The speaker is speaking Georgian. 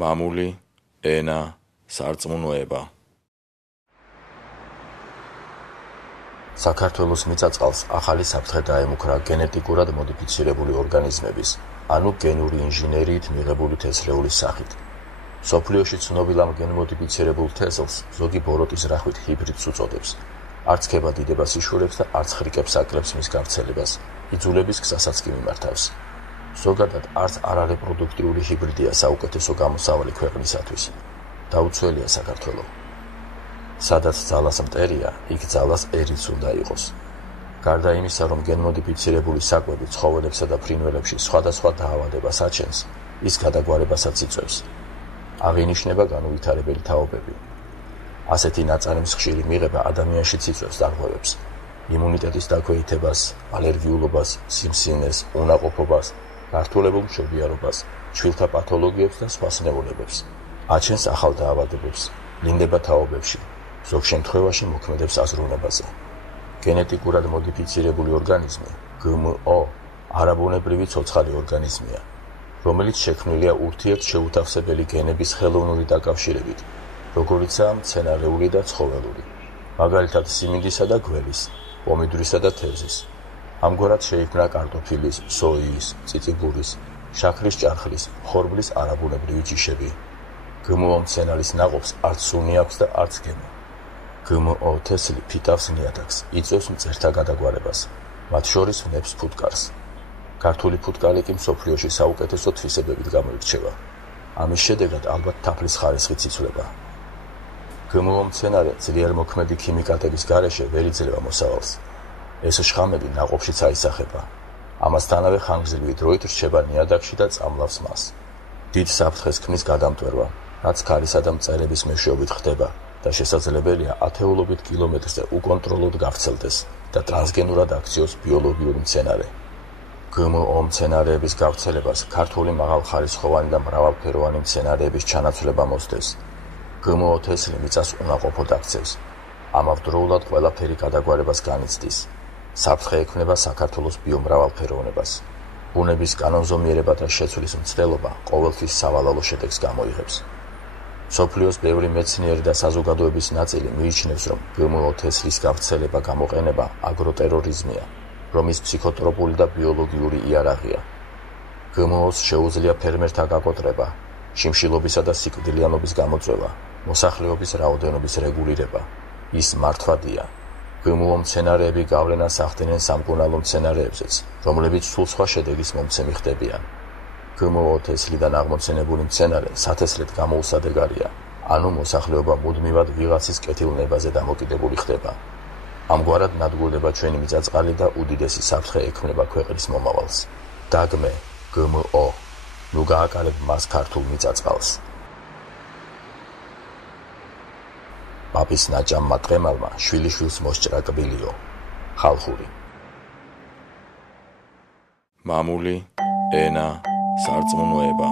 მამული, ენა, სარწმუნოება. საქართველოს მიწა-წყალს ახალი საფრთხე დაემუქრა გენეტიკურად მოდიფიცირებული ორგანიზმების, ანუ გენური ინჟინერიით მიღებული თესლეულის სახით. მსოფლიოში ცნობილ ამ გენმოდიფიცირებულ თესლს ზოგი ბოროტის რახვით ჰიბრიდს უწოდებს. არც ქება დიდებას იშურებს და არც ხრიკებს აკლებს მის გავრცელებას, იძულების გზასაც კი მიმართავს. ზოგადად არც არარეპროდუქტიული ჰიბრიდია საუკეთესო გამოსავალი ქვეყნისათვის. დაუცველია საქართველო. სადაც ძალას მტერია, იქ ძალას ერიც უნდა იყოს. გარდა იმისა, რომ გენმოდიფიცირებული საკვები ცხოველებსა და ფრინველებში სხვადასხვა დაავადებას აჩენს, ის გადაგვარებასაც იწვევს. აღინიშნება განუვითარებელი თაობები. ასეთი ნაწარმის ხშირი მიღება ადამიანშიც იწვევს დარღვევებს, იმუნიტეტის დაქვეითებას, ალერგიულობას, სიმსივნეს, უნაყოფობას, გართულებულ მშობიარობას, ჩვილთა პათოლოგიებს და სხვა სნეულებებს. აჩენს ახალ დაავადებებს, ვლინდება თაობებში, ზოგ შემთხვევაში მოქმედებს აზროვნებაზე. გენეტიკურად მოდიფიცირებული ორგანიზმი, GMO, არაბუნებრივი ცოცხალი ორგანიზმია, რომელიც შექმნილია ურთიერთშეუთავსებელი გენების ხელოვნური დაკავშირებით, როგორიცაა მცენარეული და ცხოველური, მაგალითად სიმინდისა და გველის, პომიდვრისა და თევზის. ამგვარად შეიქმნა კარტოფილის, სოიის, წიწიბურის, შაქრის ჭარხლის, ხორბლის არაბუნებრივი ჯიშები. GMO მცენარის ნაყოფს არც სუნი აქვს და არც გემო. GMO თესლი ფიტავს ნიადაგს, იწვევს მწერთა გადაგვარებას, მათ შორის ვნებს ფუტკარს. ქართული ფუტკარი კი მსოფლიოში საუკეთესო თვისებებით გამოირჩევა. ამის შედეგად ალბათ თაფლის ხარისხიც იცვლება. GMO მცენარე ძლიერ მოქმედი ქიმიკატების გარეშე ვერ იძლევა მოსავალს. ეს შხამები ნაყოფშიც აისახება. ამასთანავე ხანგრძლივი დროით რჩება ნიადაგში და წამლავს მას. დიდ საფრთხეს ქმნის გადამტვერვა, რაც ქარისა და მწერების მეშვეობით ხდება და შესაძლებელია ათეულობით კილომეტრზე უკონტროლოდ გავრცელდეს და ტრანსგენურად აქციოს ბიოლოგიური მცენარე. GMO მცენარეების გავრცელებას ქართული მაღალხარისხოვანი და მრავალფეროვანი მცენარეების ჩანაცვლება მოსდევს. GMO თესლი მიწას უნაყოფოდ აქცევს. ამავდროულად ყველაფერი გადაგვარებას განიცდის. საფრთხე ექმნება საქართველოს ბიომრავალფეროვნებას. ბუნების კანონზომიერებათა შეცვლის მცდელობა ყოველთვის სავალალო შედეგს გამოიღებს. მსოფლიოს ბევრი მეცნიერი და საზოგადოების ნაწილი მიიჩნევს, რომ GMO თესლის გავრცელება გამოყენება აგროტერორიზმია, რომის ფსიქოტროპული და ბიოლოგიური იარაღია. GMO-ს შეუძლია ფერმერთა გაკოტრება, შიმშილობისა და სიკვდილიანობის გამოწვევა, მოსახლეობის რაოდენობის რეგულირება. ის მართვადია. GMO მცენარეები გავლენას ახდენენ სამკურნალო მცენარეებზეც, რომლებიც სულ სხვა შედეგის მომცემი ხდებიან. GMO თესლიდან აღმოცენებული მცენარე სათესლად გამოუსადეგარია, ანუ მოსახლეობა მუდმივად ვიღაცის კეთილნებაზე დამოკიდებული ხდება. ამგვარად ნადგურდება ჩვენი მიწა-წყალი და უდიდესი საფრთხე ექმნება ქვეყნის მომავალს. დაგმე GMO, ნუ გააკარებ მას ქართულ მიწა-წყალს. პაპის ნაჭამმა ტყემალმა შვილიშვილს მოსჭრა კბილიო. ხალხური. მამული, ენა, სარწმუნოება.